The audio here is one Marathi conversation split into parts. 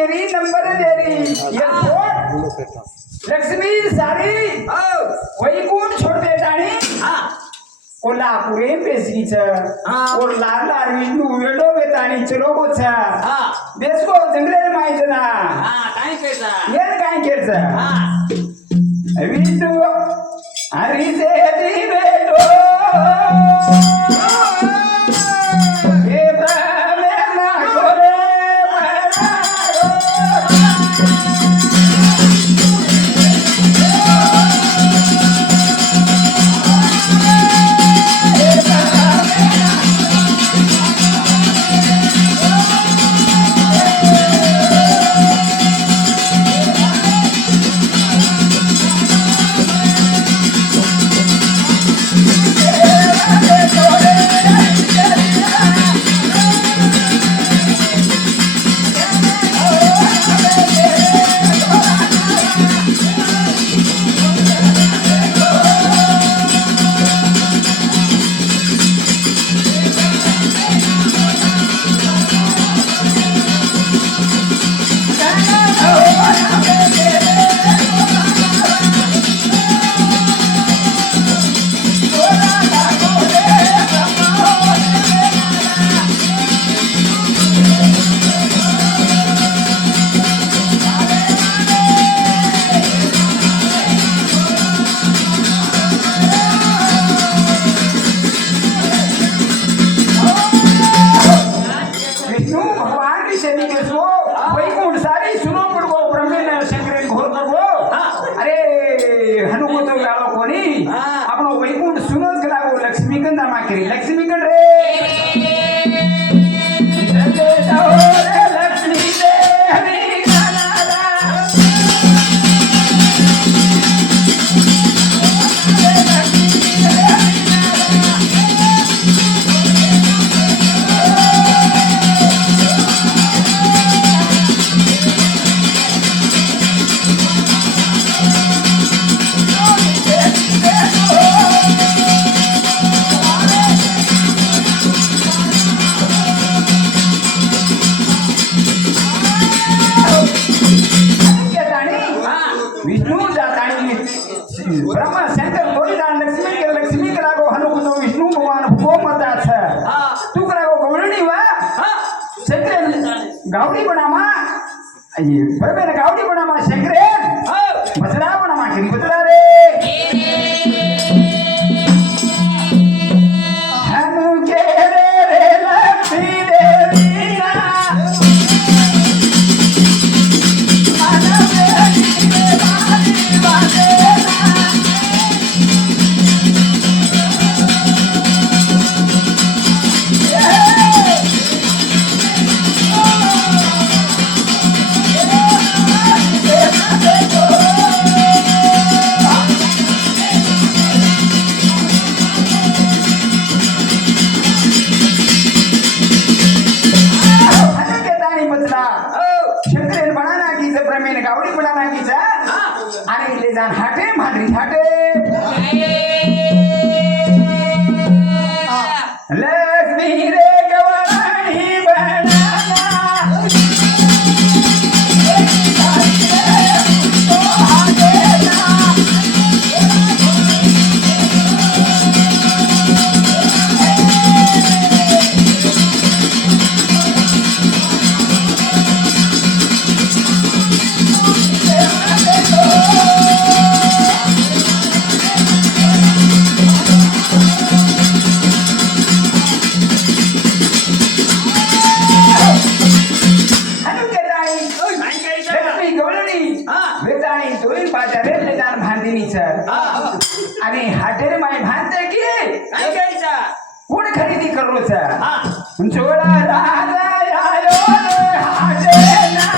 तेरी नंबर तेरी एयरपोर्ट लक्ष्मी सारी वही कौन छोड़ देता नहीं कोल्हापुरे बेसगीच और लाल लाल विष्णू वेडो बेतानी चलो बोचा बेसको जंगले माहित ना काय केसा ये काय केलं विष्णू हरी से दी बेटो हे प्रेम गोरे लक्ष्मीकंड रे ब्रह्मा शंकर दोई दान लक्ष्मी के लागो हनुमतो विष्णु भगवान को मरदा छ तू करागो गवळणी वा शंकर गावडी बनामा ये बरोबर गावडी बनामा शंकर बसरा बनामा किरी बसरा रे हनु के रे लक्ष्मी देवी गावडी बनाना कीचा आणि ले जान हाटे भांडरी हाटे लक्ष्मी रे गवळणी बनाना आणि हाटेर माय भांते की काय घ्यायचा कोण खरेदी करूचा जोडा राजा आयो हाटेला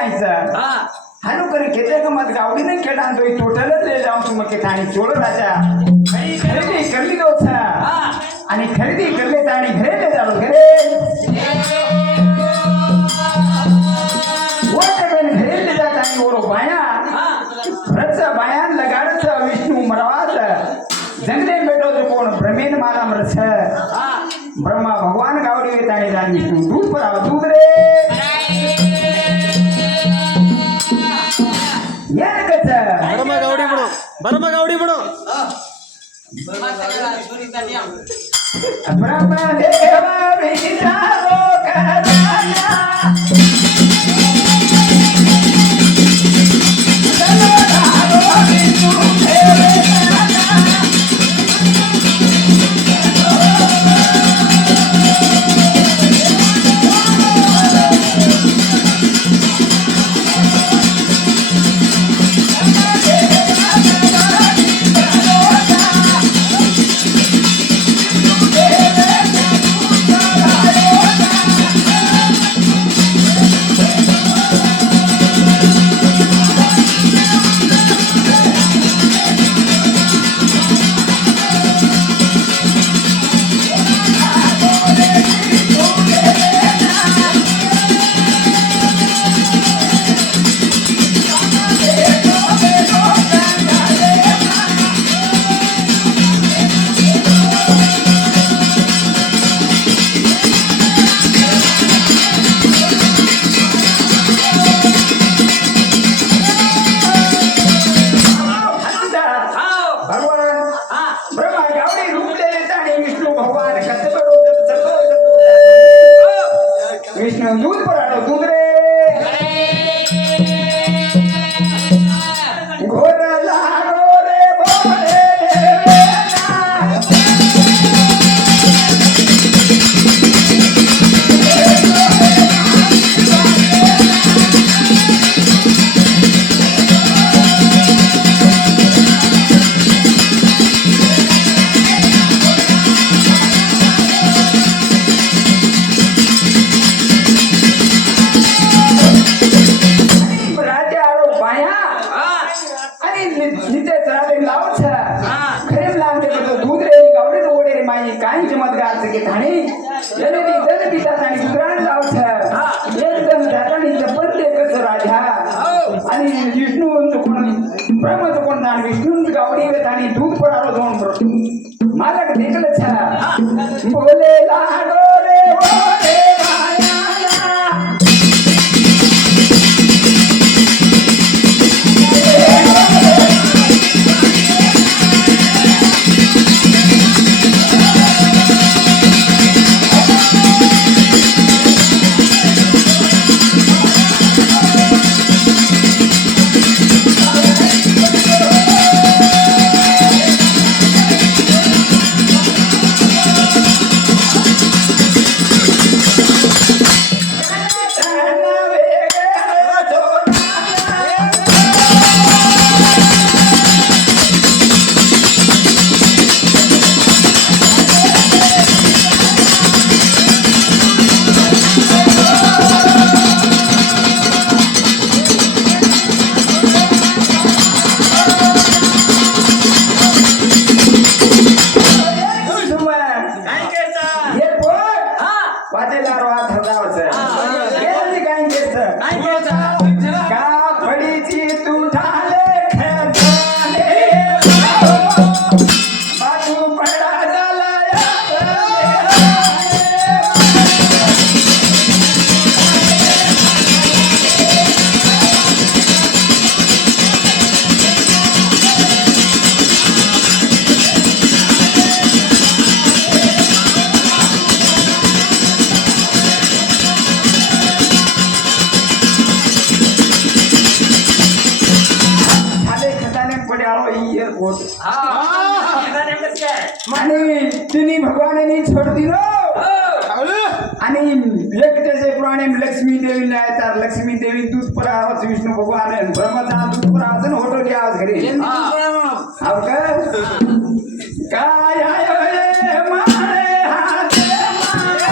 आयचं हा हानु करे केते गमत गावडी ने केडान तो टोटल ले जाऊं तुम के थानी चोळ राजा खरेदी करली दो था आणि खरेदी करले ताणी घरे ले जालो घरे वटगन घरे ले जातानी ओरो बाया रचा बायान लगाडचा विष्णू मरवात जंगले बेटो जो कोण ब्रह्मेन माला मरछ ब्रह्मा भगवान गावडी ताणी जान विष्णू दूध पर आव दूध रे बरमा गावडी म्हणो ब्रह्मदेवा विचारो कराया विष्णु दूध पर आलो दूध रे घोर लागो रे बोले काही चमत्कार के थाने जने दी जन पिता थाने सुग्राण लाव छ एकदम जातानी जपते कस राजा आणि विष्णू कोण ब्रह्म कोण दान विष्णू गावडी वे थाने दूध पडालो दोन मालक देखल छ बोले लागो रे बोले माया तिनी भगवानांनी छोड दिलो आणि एकटेचे प्राणी लक्ष्मी देवी तर लक्ष्मी देवी दूध पर आवाज विष्णू भगवान ब्रह्मचा दूध पर आवाज होटो आवाज घरी अब काय आयो मारे हाते मारे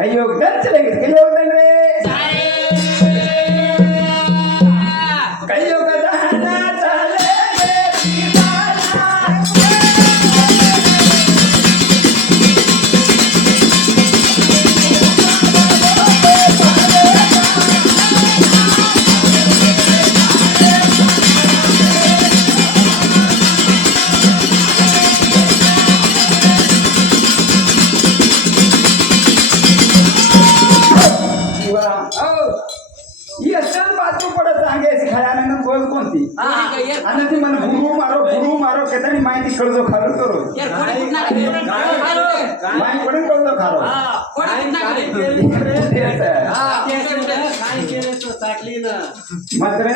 काही योगदान चले काही योगदान रे काही योगदान चाले आणि ती मला गुरु मारो केदानी माहिती कर्जो खालो करो माहिती पडून कर्जो खालो मात्र